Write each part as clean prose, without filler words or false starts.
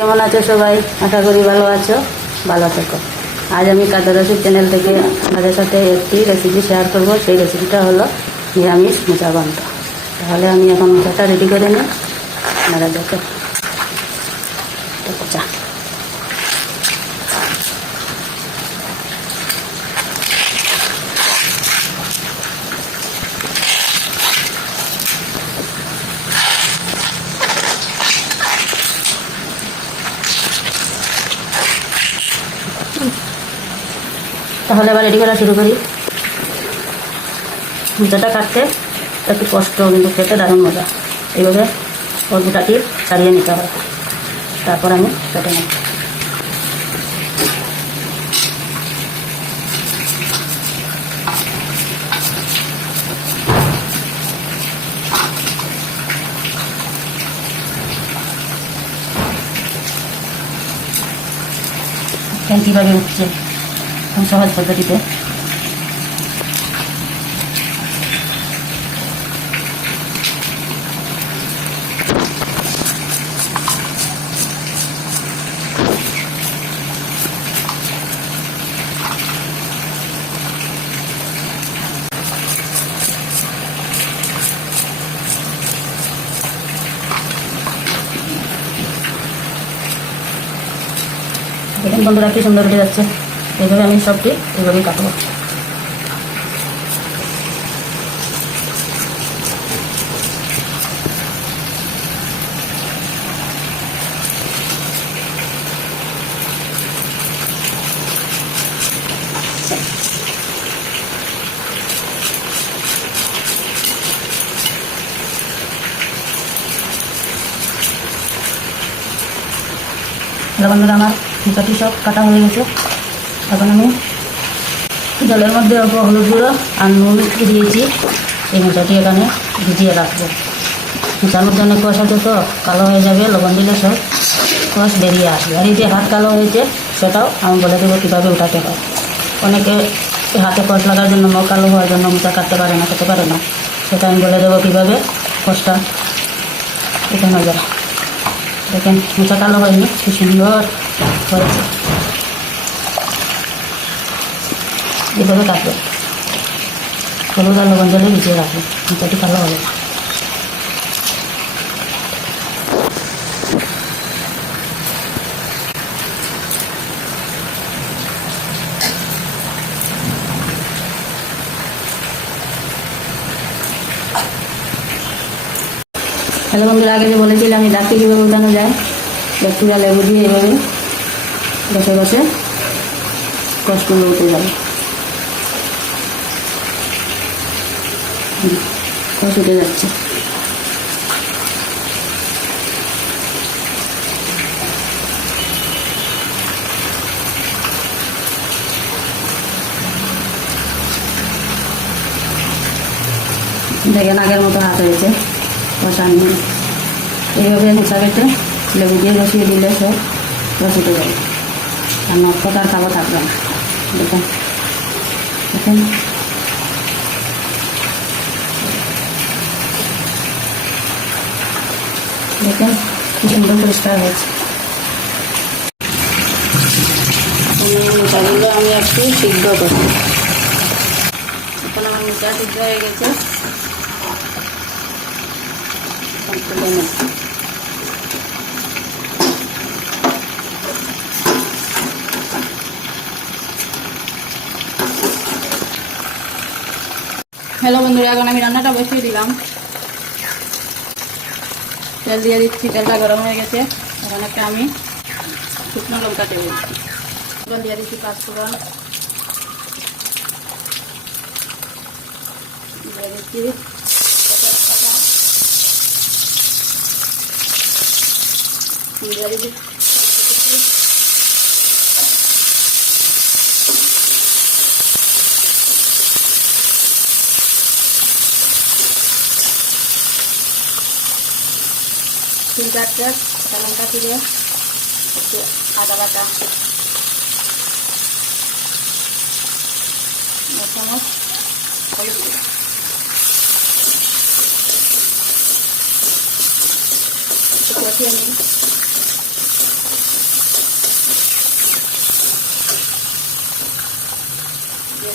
কেমন আছো সবাই? আশা করি ভালো আছো, ভালো থেকো। আজ আমি কাদের রসিদ চ্যানেল থেকে আপনাদের সাথে একটি রেসিপি শেয়ার করব। সেই রেসিপিটা হলো নিরামিষ মোচা ঘন্ট। তাহলে আমি এখন মোচাটা রেডি করে নিই। আপনারা দেখো মোচা। তাহলে এবার রেডি করা শুরু করি। মোচাটা কাটতে একটু কষ্ট, কিন্তু খেতে দারুণ মজা। এইভাবে ওর গোটাটি ছাড়িয়ে নিতে হবে, তারপর আমি কেটে নেব। কীভাবে উঠছে খুব সহজ পদ্ধতিতে। দেখেন বন্ধুরা কি সুন্দর উঠে যাচ্ছে। এইভাবে আমি সবটি এইভাবেই কাটবো। বন্ধুরা আমার মোচাটি সব কাটা হয়ে গেছে। এখন আমি জলের মধ্যে অল্প হলুদ গুঁড়ো আর নুন দিয়েছি। এই মোচাটি এখানে ভিজিয়ে রাখবো। মোচার মধ্যে অনেক কষ আছে, তো কালো হয়ে যাবে। লবণ দিলে সব কষ বেরিয়ে আসবে। আর এই যে হাত কালো হয়েছে, সেটাও আমি বলে দেবো কীভাবে উঠাতে হয়। অনেকে হাতে কষ লাগার জন্য, মুখ কালো হওয়ার জন্য মোচা কাটতে পারে না, খেতে পারে না। সেটা আমি বলে দেবো কীভাবে কষটা উঠানো যায়। দেখেন মোচা কালো হয়নি, কি সুন্দর হয়েছে। এভাবে কাটবে, হলুদ আর লবণ জলে ভিজিয়ে রাখবে, মোচাটি কালো হবে। হ্যালো বন্ধুরা, আগে যে বলেছিলাম আমি ডাকতে কীভাবে উঠানো যায়। একটুরা লেবু দিয়ে এভাবে বসে বসে কষ্টগুলো উঠে যাবে। কষ উঠে যাচ্ছে। দেখেন আগের মতো হাত হয়েছে, কষা নিয়ে। এইভাবে মোচা কেটে লেবু দিয়ে বসিয়ে দিলে সব রস উঠে যাবে, আর নটকটার খাবার থাকবে না। দেখেন দেখেন দেখেন কি সুন্দর পরিষ্কার হয়েছে। মোচাগুলো আমি একটু সিদ্ধ করছি। এখন আমার মোচা সিদ্ধ হয়ে গেছে। হ্যালো বন্ধুরা, এখন আমি রান্নাটা বসিয়ে দিলাম। তেল দিয়ে দিচ্ছি, তেলটা গরম হয়ে গেছে। এখন একটা আমি শুকনো লঙ্কা দেবো, দিয়ে দিচ্ছি 5 ফোড়ন, দিয়ে দিচ্ছি দিয়ে দিচ্ছি 3-4টা কাঁচা লঙ্কা দিয়ে একটু আদা বাটা, 1 চামচ হলুদ গুঁড়ো, একটু কষিয়ে নিন।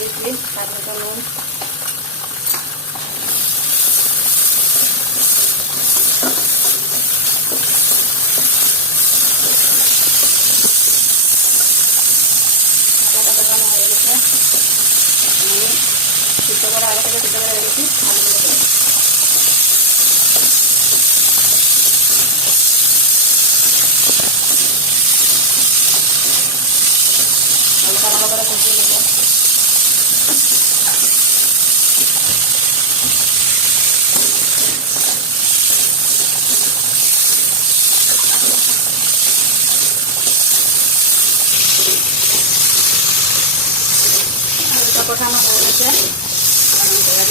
দিচ্ছি স্বাদ মতো নুন, হয়ে গেছে। আমি সিদ্ধ করে আগে থেকে সিদ্ধ করে রেখেছি আলুগুলোকে হালকা ভালো করে কষিয়ে নেব। আলুটা কষানো হয়ে গেছে, আমি দিয়ে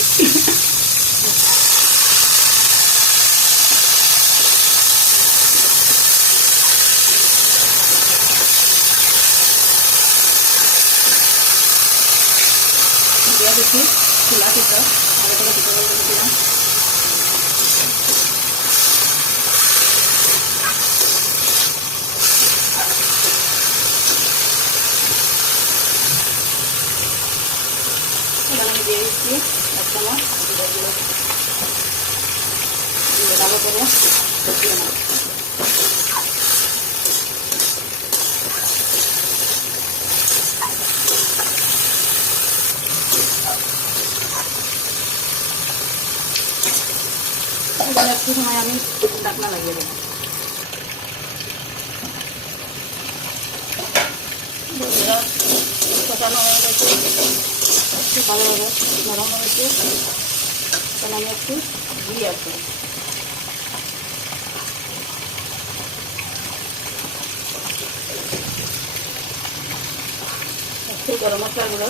দিচ্ছি ছোলা সিদ্ধ আগে থেকে সিদ্ধ করে রেখেছিলাম। এখানে আমি দিয়ে দিচ্ছি 1 চামচ দিয়ে ভালো করে কষিয়ে নেব। একটু সময় আমি ঢাকনা লাগিয়ে দেবো। কষানো হয়ে গেছে, একটু ভালোভাবে নরম হয়েছে, তাহলে আমি একটু ঘি অ্যাড করব। একটু গরম মশলা গুঁড়ো,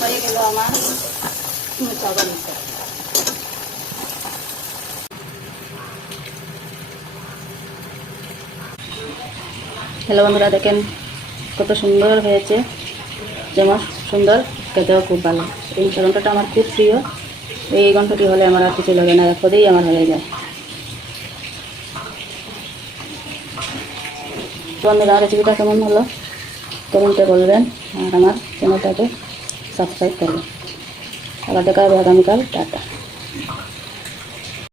হয়ে গেল আমার চাউল মিক্সার। হ্যালো বন্ধুরা, দেখেন কত সুন্দর হয়েছে, যেমন সুন্দর খেতেও খুব ভালো। এই ঘন্টটা আমার খুব প্রিয়, এই ঘন্টটি হলে আমার আর কিছু লাগে না, এখনই আমার হয়ে যায়। বন্ধুরা, রেসিপিটা কেমন হলো কমেন্টে বলবেন, আর আমার চ্যানেলটাকে সাবস্ক্রাইব করবেন। আবার দেখা হবে আগামীকাল। টাটা।